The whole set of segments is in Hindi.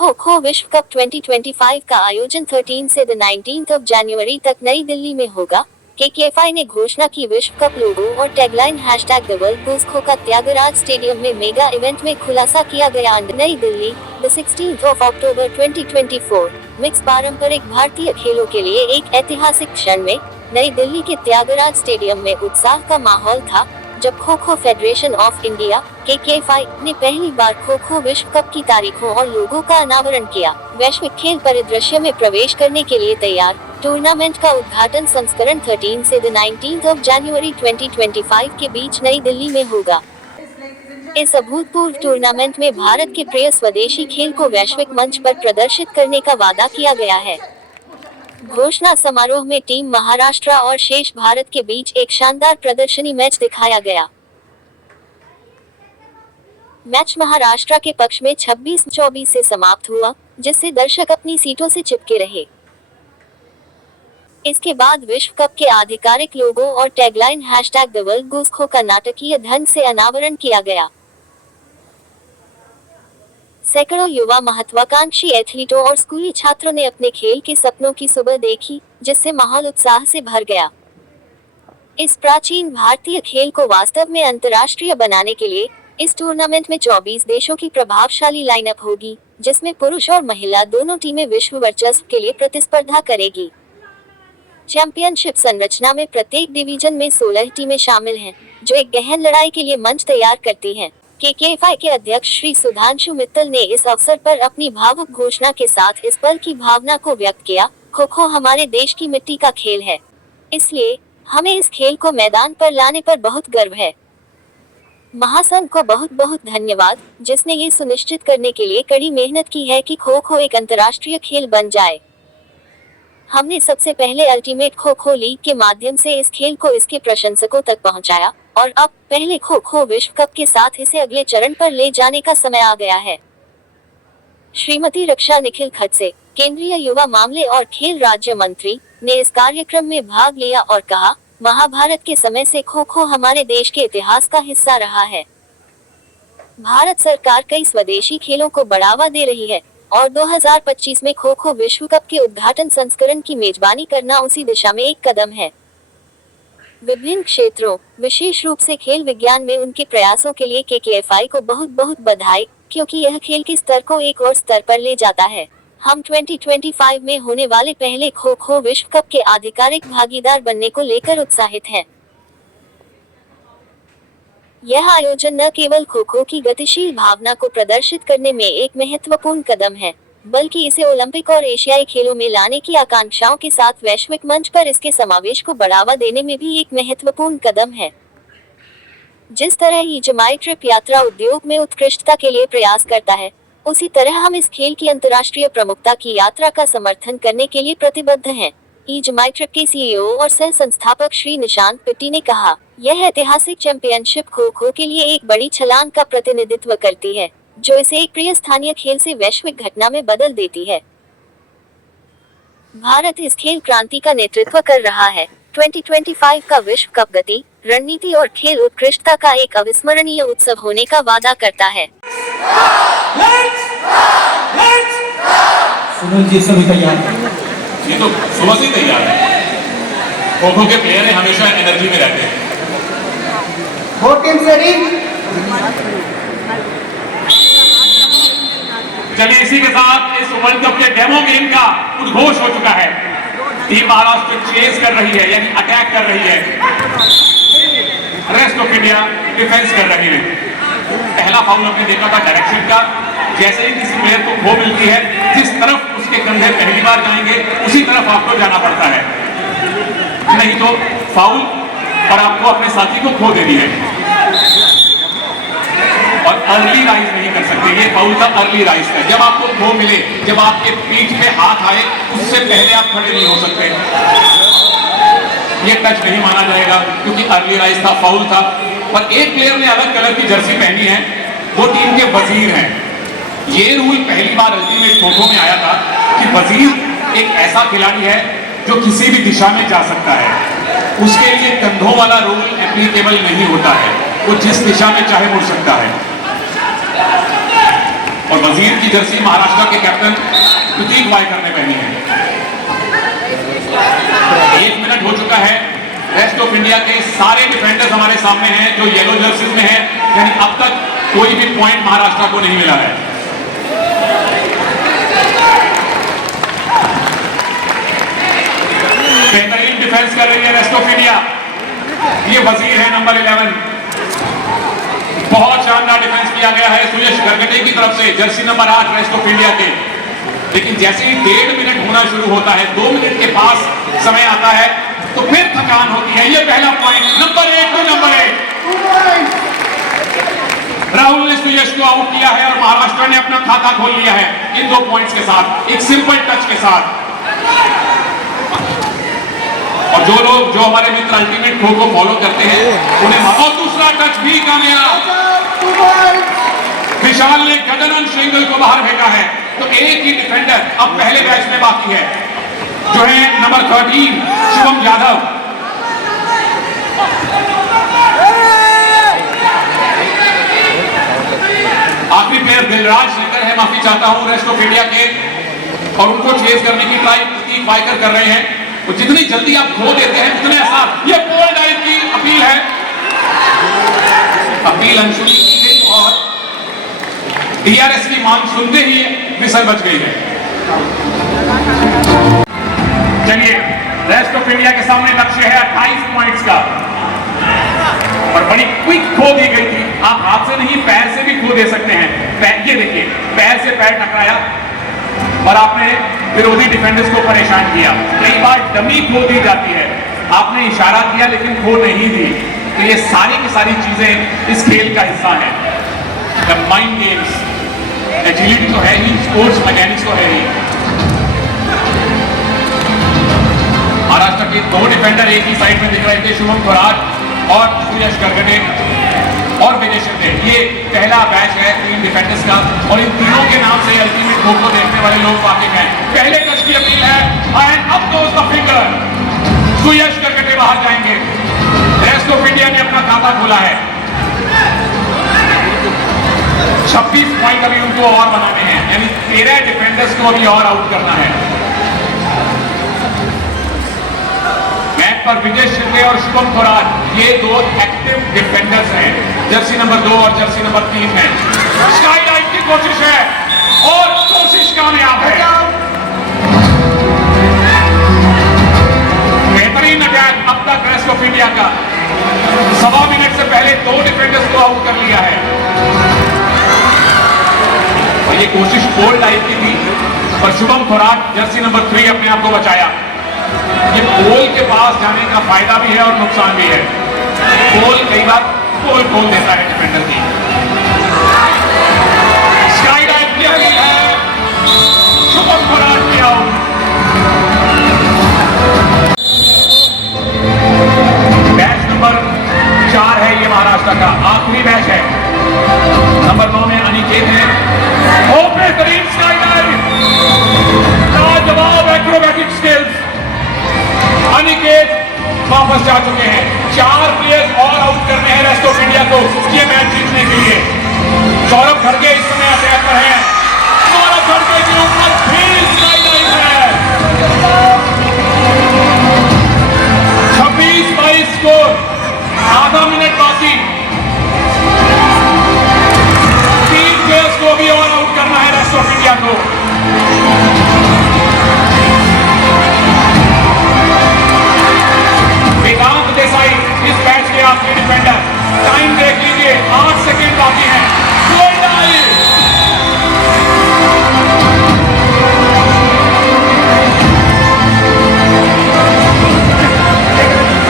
खो खो विश्व कप 2025 का आयोजन 13 से 19 जनवरी तक नई दिल्ली में होगा। केकेएफआई ने घोषणा की विश्व कप लोगो और टैगलाइन #The World Goes खो का त्यागराज स्टेडियम में मेगा इवेंट में खुलासा किया गया। नई दिल्ली, 16 अक्टूबर 2024। मिक्स पारंपरिक भारतीय खेलों के लिए एक ऐतिहासिक क्षण में नई दिल्ली के त्यागराज स्टेडियम में उत्साह का माहौल था, जब kho kho federation of India (केकेएफआई) ने पहली बार खो खो विश्व कप की तारीखों और लोगों का अनावरण किया। वैश्विक खेल परिदृश्य में प्रवेश करने के लिए तैयार टूर्नामेंट का उद्घाटन संस्करण 13 से 19 जनवरी 2025 के बीच नई दिल्ली में होगा। इस अभूतपूर्व टूर्नामेंट में भारत के प्रिय स्वदेशी खेल को वैश्विक मंच पर प्रदर्शित करने का वादा किया गया है। घोषणा समारोह में टीम महाराष्ट्र और शेष भारत के बीच एक शानदार प्रदर्शनी मैच दिखाया गया। मैच महाराष्ट्र के पक्ष में 26-24 से समाप्त हुआ, जिससे दर्शक अपनी सीटों से चिपके रहे। इसके बाद विश्व कप के आधिकारिक लोगो और टैगलाइन #The World Goes खो का नाटकीय ढंग से अनावरण किया गया। सैकड़ों युवा महत्वाकांक्षी एथलीटों और स्कूली छात्रों ने अपने खेल के सपनों की सुबह देखी, जिससे माहौल उत्साह से भर गया। इस प्राचीन भारतीय खेल को वास्तव में अंतर्राष्ट्रीय बनाने के लिए इस टूर्नामेंट में 24 देशों की प्रभावशाली लाइनअप होगी, जिसमें पुरुष और महिला दोनों टीमें विश्व वर्चस्व के लिए प्रतिस्पर्धा करेगी। चैंपियनशिप संरचना में प्रत्येक डिवीजन में 16 टीमें शामिल हैं, जो एक गहन लड़ाई के लिए मंच तैयार करती हैं। केकेएफआई के अध्यक्ष श्री सुधांशु मित्तल ने इस अवसर पर अपनी भावुक घोषणा के साथ इस पल की भावना को व्यक्त किया। खो खो हमारे देश की मिट्टी का खेल है, इसलिए हमें इस खेल को मैदान पर लाने पर बहुत गर्व है। महासंघ को बहुत बहुत धन्यवाद, जिसने ये सुनिश्चित करने के लिए कड़ी मेहनत की है कि खो खो एक अंतर्राष्ट्रीय खेल बन जाए। हमने सबसे पहले अल्टीमेट खो खो लीग के माध्यम से इस खेल को इसके प्रशंसकों तक पहुंचाया, और अब पहले खो खो विश्व कप के साथ इसे अगले चरण पर ले जाने का समय आ गया है। श्रीमती रक्षा निखिल खडसे, केंद्रीय युवा मामले और खेल राज्य मंत्री, ने इस कार्यक्रम में भाग लिया और कहा, महाभारत के समय से खो खो हमारे देश के इतिहास का हिस्सा रहा है। भारत सरकार कई स्वदेशी खेलों को बढ़ावा दे रही है, और 2025 में खो खो विश्व कप के उद्घाटन संस्करण की मेजबानी करना उसी दिशा में एक कदम है। विभिन्न क्षेत्रों, विशेष रूप से खेल विज्ञान में उनके प्रयासों के लिए केकेएफआई को बहुत बहुत बधाई, क्योंकि यह खेल के स्तर को एक और स्तर पर ले जाता है। हम 2025 में होने वाले पहले खो खो विश्व कप के आधिकारिक भागीदार बनने को लेकर उत्साहित हैं। यह आयोजन न केवल खो खो की गतिशील भावना को प्रदर्शित करने में एक महत्वपूर्ण कदम है, बल्कि इसे ओलंपिक और एशियाई खेलों में लाने की आकांक्षाओं के साथ वैश्विक मंच पर इसके समावेश को बढ़ावा देने में भी एक महत्वपूर्ण कदम है। जिस तरह ईजमाई ट्रिप यात्रा उद्योग में उत्कृष्टता के लिए प्रयास करता है, उसी तरह हम इस खेल की अंतर्राष्ट्रीय प्रमुखता की यात्रा का समर्थन करने के लिए प्रतिबद्ध हैं। ईजमाई ट्रिप के सीईओ और सह संस्थापक श्री निशांत पिट्टी ने कहा, यह ऐतिहासिक चैंपियनशिप खो खो के लिए एक बड़ी छलांग का प्रतिनिधित्व करती है, जो इसे एक प्रिय स्थानीय खेल से वैश्विक घटना में बदल देती है। भारत इस खेल क्रांति का नेतृत्व कर रहा है। 2025 का विश्व कप गति, रणनीति और खेल उत्कृष्टता का एक अविस्मरणीय उत्सव होने का वादा करता है। सुनील जी सभी तैयार हैं? ये तो सुबह से तैयार है। खो खो के प्लेयर हैं, हमेशा एनर्जी में रहते हैं। चलिए, इसी के साथ इस वर्ल्ड कप के डेमो गेम का उद्घोष हो चुका है। टीम महाराष्ट्र चेस कर रही है, यानी अटैक कर रही है। रेस्ट ऑफ इंडिया डिफेंस कर रही है। पहला फाउल हमने देखा था डायरेक्शन का। जैसे ही किसी प्लेयर को खो मिलती है, जिस तरफ उसके कंधे पहली बार जाएंगे, उसी तरफ आपको जाना पड़ता है, नहीं तो फाउल और आपको अपने साथी को खो देनी है। और अर्ली राइज नहीं कर सकते, ये फाउल का अर्ली राइज है। जब आपको खो मिले, जब आपके पीठ पे हाथ आए, उससे पहले आप खड़े नहीं हो सकते। ये टच नहीं माना जाएगा, क्योंकि अर्ली राइज था, फाउल था। और एक प्लेयर ने अलग कलर की जर्सी पहनी है, वो टीम के वजीर हैं। ये रूल पहली बार अल्टीमेट खो खो में आया था कि वजीर एक ऐसा खिलाड़ी है जो किसी भी दिशा में जा सकता है। उसके लिए कंधों वाला रूल एप्लीकेबल नहीं होता है, वो जिस दिशा में चाहे मुड़ सकता है। और वजीर की जर्सी महाराष्ट्र के कैप्टन प्रतीक वायकर ने पहनी है। 1 मिनट हो चुका है। रेस्ट ऑफ इंडिया के सारे डिफेंडर्स हमारे सामने हैं जो येलो जर्सीज में हैं, यानी अब तक कोई भी पॉइंट महाराष्ट्र को नहीं मिला है। बेहतरीन डिफेंस कर रही है रेस्ट ऑफ इंडिया। ये वजीर है नंबर 11। बहुत शानदार डिफेंस किया गया है सुयश गरगटे की तरफ से, Jersey number 8 rest of India के। लेकिन जैसे ही 1.5 मिनट होना शुरू होता है, 2 मिनट के पास समय आता है, तो फिर थकान होती है। ये पहला point number 1 to number 1 Rahul ने सुयश को आउट किया है और महाराष्ट्र ने अपना खाता खोल लिया है इन 2 पॉइंट्स के साथ, एक सिंपल टच के साथ। और जो हमारे मित्र अल्टीमेट खो को फॉलो करते हैं उन्हें, और दूसरा टच भी कामयाब। विशाल ने गजानन श्रींगल को बाहर फेंका है। तो एक ही डिफेंडर अब पहले मैच में बाकी है, जो है नंबर 13 शुभम यादव। आखिरी प्लेयर दिलराज शेखर है, माफी चाहता हूं रेस्ट ऑफ इंडिया के, और उनको चेस करने की ट्राई प्रतीक वायकर कर रहे हैं। तो जितनी जल्दी आप खो देते हैं उतने आसान। ये पोल डाइव की अपील है, अपील अनसुनी की गई और डीआरएस की मांग सुनते ही विसल बच गई है। चलिए, रेस्ट ऑफ इंडिया के सामने लक्ष्य है 28 पॉइंट्स का, और बड़ी क्विक खो दी गई थी। आप हाथ से नहीं, पैर से भी खो दे सकते हैं। ये देखिए, पैर से पैर टकराया और आपने विरोधी डिफेंडर्स को परेशान किया। कई बार डमी खो दी जाती है, आपने इशारा किया लेकिन खो नहीं दी। तो ये सारी की सारी चीजें इस खेल का हिस्सा है। द माइंड गेम्स, एजिलिटी तो है ही, स्पोर्ट्स मैकेनिक्स तो है ही। महाराष्ट्र के 2 डिफेंडर एक ही साइड में दिख रहे थे, शुभम थोराट और सुयश गरगटे और विजय शिंदे। ये पहला बैच है 3 डिफेंडर्स का, और इन तीनों के नाम से अल्टीमेट खो को देखने वाले लोग वाकिफ हैं। पहले टच की अपील है, and up goes the finger. Suyash Gargate बाहर जाएंगे। रेस्ट ऑफ इंडिया ने अपना खाता खोला है। 26 पॉइंट अभी उनको और बनाने हैं, यानी 13 डिफेंडर्स को अभी और आउट करना है। मैच पर विजय शिंदे और शुभम थोराट, ये 2 एक्टिव डिफेंडर्स हैं, जर्सी नंबर 2 और जर्सी नंबर 3 है। स्काई डाइव की कोशिश है और कोशिश कामयाब है। बेहतरीन अटैक अब तक रेस्ट ऑफ इंडिया का। 1.25 मिनट से पहले 2 डिफेंडर्स को आउट कर लिया है। और ये कोशिश पोल डाइव की थी, पर शुभम थोराट जर्सी नंबर 3 अपने आप को बचाया। ये पोल के पास जाने का फायदा भी है और नुकसान भी है। पोल कई बार पोल खोल देता है डिफेंडर की। स्काई डाइव की अपील है, शुभम थोराट की आउट। मैच नंबर 4 है ये महाराष्ट्र का, आखिरी मैच है। नंबर 9 में अनिकेत है। ओ बेहतरीन स्काई डाइव, लाजवाब एक्रोबैटिक स्किल्स। अनिकेत वापस जा चुके हैं। 4 प्लेयर्स और आउट करने हैं रेस्ट ऑफ इंडिया को ये मैच जीतने के लिए। सौरभ खड़गे इस समय अटैक पर है। सौरभ खड़गे के ऊपर भी स्काई डाइव है। 26-22 स्कोर, आधा मिनट बाकी। 3 प्लेयर्स को भी और आउट करना है रेस्ट ऑफ इंडिया को। वेदांत देसाई इस मैच के आखिरी डिफेंडर। टाइम देख लीजिए, 8 सेकेंड बाकी हैं।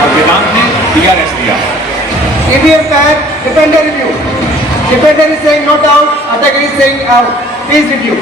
और वेदांत ने DRS दिया। EBM tag, defender review. Defender is saying not out, attacker is saying out. Please review.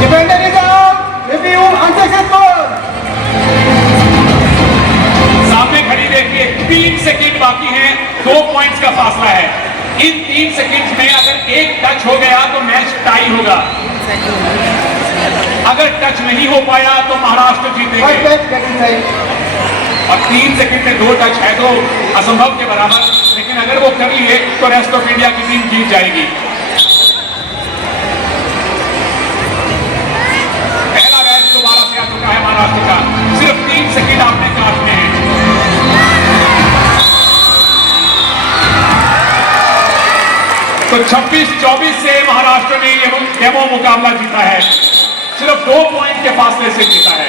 Defender is out. Review unsuccessful. सामने खड़ी देखिए, 3 सेकंड बाकी हैं, 2 पॉइंट्स का फासला है। इन 3 सेकंड्स में अगर एक टच हो गया तो मैच टाई होगा। अगर टच नहीं हो पाया तो महाराष्ट्र जीतेंगे। First match getting time. और 3 सेकंड में 2 टच है तो असंभव के बराबर, लेकिन लेकिन अगर वो कर लिए तो रेस्ट ऑफ इंडिया की टीम जीत जाएगी। पहला मैच दोबारा से आ चुका है महाराष्ट्र का, सिर्फ 3 सेकंड आपने काटने हैं। तो 26-24 से महाराष्ट्र ने ये डेमो मुकाबला जीता है, सिर्फ 2 पॉइंट के फासले से जीता है।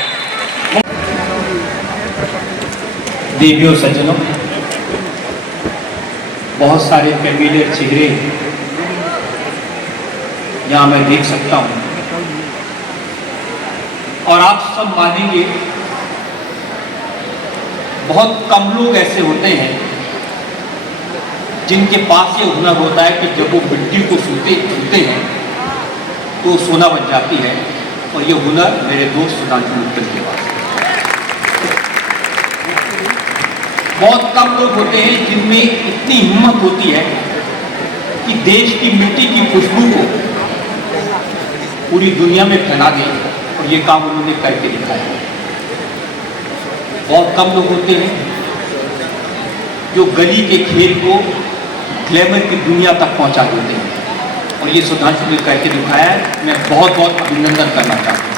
देवियों सज्जनों, बहुत सारे फैमिलियर चेहरे यहाँ मैं देख सकता हूँ, और आप सब मानेंगे बहुत कम लोग ऐसे होते हैं जिनके पास ये हुनर होता है कि जब वो मिट्टी को छूते हैं तो सोना बन जाती है, और ये हुनर मेरे दोस्त सुधांशु मित्तल के पास है। बहुत कम लोग होते हैं जिनमें इतनी हिम्मत होती है कि देश की मिट्टी की खुशबू को पूरी दुनिया में फैला दें, और ये काम उन्होंने करके दिखाया है। बहुत कम लोग होते हैं जो गली के खेल को ग्लैमर की दुनिया तक पहुंचा देते हैं, और ये सुधांशु ने करके दिखाया है। मैं बहुत बहुत अभिनंदन करना चाहता हूँ।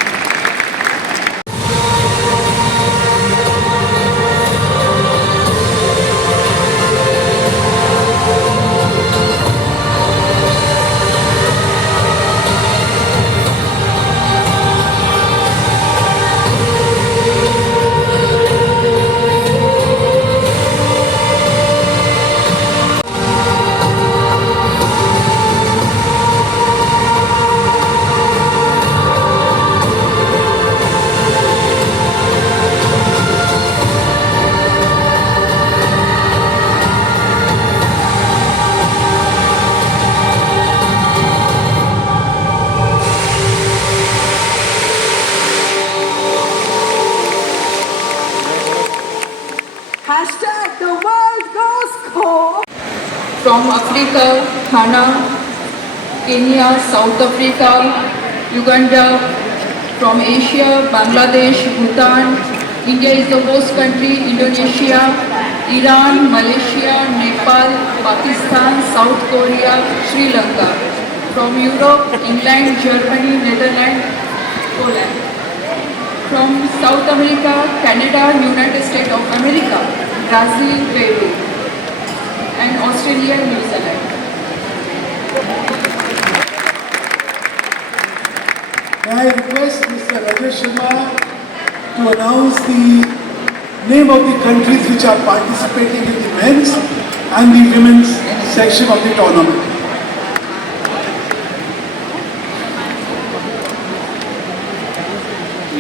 Hashtag the world goes score. From Africa, Ghana, Kenya, South Africa, Uganda. From Asia, Bangladesh, Bhutan. India is the host country, Indonesia, Iran, Malaysia, Nepal, Pakistan, South Korea, Sri Lanka. From Europe, England, Germany, Netherlands, Poland. From South America, Canada, United States of America, Brazil, Peru, and Australia, New Zealand. May I request Mr. Rajesh Sharma to announce the name of the countries which are participating in the men's and the women's section of the tournament.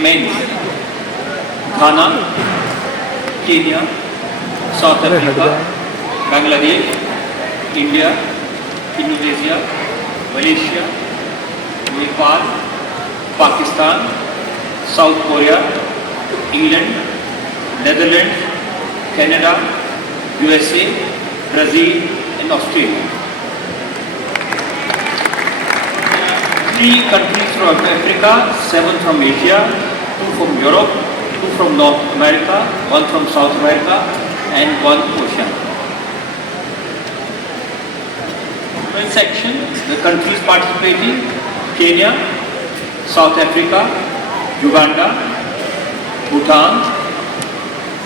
Men's, Ghana, Kenya, South Africa, Bangladesh, India, Indonesia, Malaysia, Nepal, Pakistan, South Korea, England, Netherlands, Canada, USA, Brazil, and Australia. 3 countries from Africa, 7 from Asia, 2 from Europe, 2 from North America, 1 from South America, and 1 Oceania. Women's section, the countries participating: Kenya, South Africa, Uganda, Bhutan,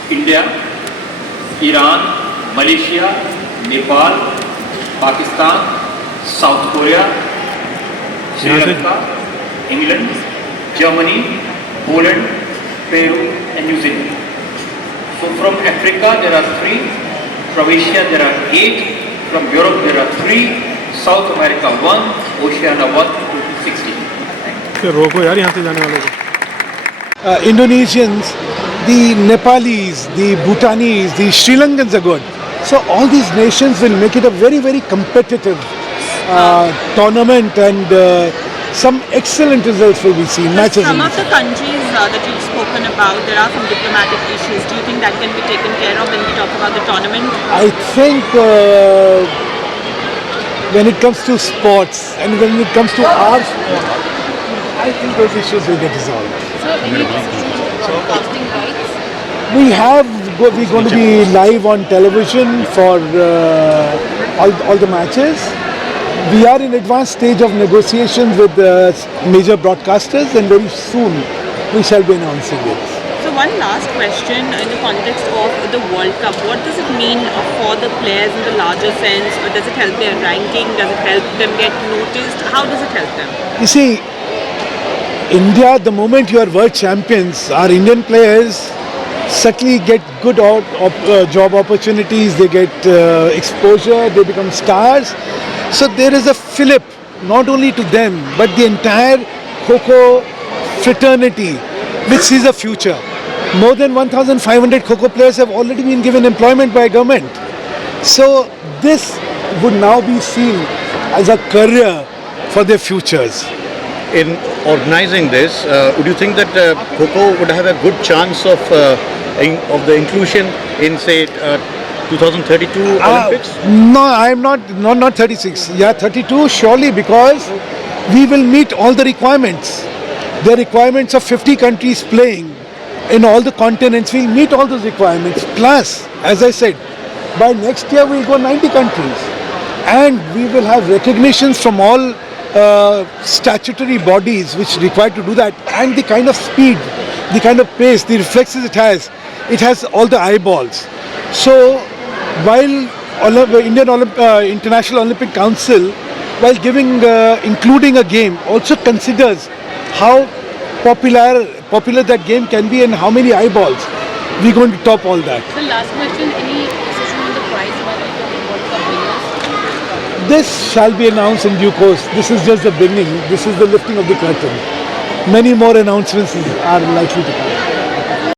India, Iran, Malaysia, Nepal, Pakistan, South Korea, Sri Lanka, England, Germany, Poland, Peru, and New Zealand. So from Africa there are 3, from Asia there are 8, from Europe there are 3, South America 1, Oceania 1, 16. रोको यार यहाँ से जाने वालों को। Indonesians, the Nepalis, the Bhutanese, the Sri Lankans are good. So all these nations will make it a very, very competitive tournament, and some excellent results will be seen. Matches. Some of the countries that you've spoken about, there are some diplomatic issues. Do you think that can be taken care of when we talk about the tournament? I think when it comes to sports and when it comes to our sport, I think those issues will get resolved. So, any decisions on broadcasting rights? We have we're going to be live on television for all the matches. We are in advanced stage of negotiations with major broadcasters, and very soon we shall be announcing it. So one last question in the context of the World Cup. What does it mean for the players in the larger sense? Or does it help their ranking? Does it help them get noticed? How does it help them? You see, India, the moment you are world champions, our Indian players certainly get good job opportunities, they get exposure, they become stars. So there is a fillip, not only to them, but the entire Kho fraternity, which sees a future. More than 1,500 Kho players have already been given employment by government. So this would now be seen as a career for their futures. In organizing this, would you think that Kho would have a good chance of the inclusion in, say, 2032 Olympics? No, I'm not 36. Yeah, 32 surely, because we will meet all the requirements. The requirements of 50 countries playing in all the continents, we'll meet all those requirements. Plus, as I said, by next year we'll go 90 countries. And we will have recognitions from all statutory bodies which require to do that. And the kind of speed, the kind of pace, the reflexes it has all the eyeballs. So, while International Olympic Council, while including a game, also considers how popular that game can be and how many eyeballs, we're going to top all that. The last question, any decision on the prize money for the World Cup winners? This shall be announced in due course. This is just the beginning. This is the lifting of the curtain. Many more announcements are likely to come.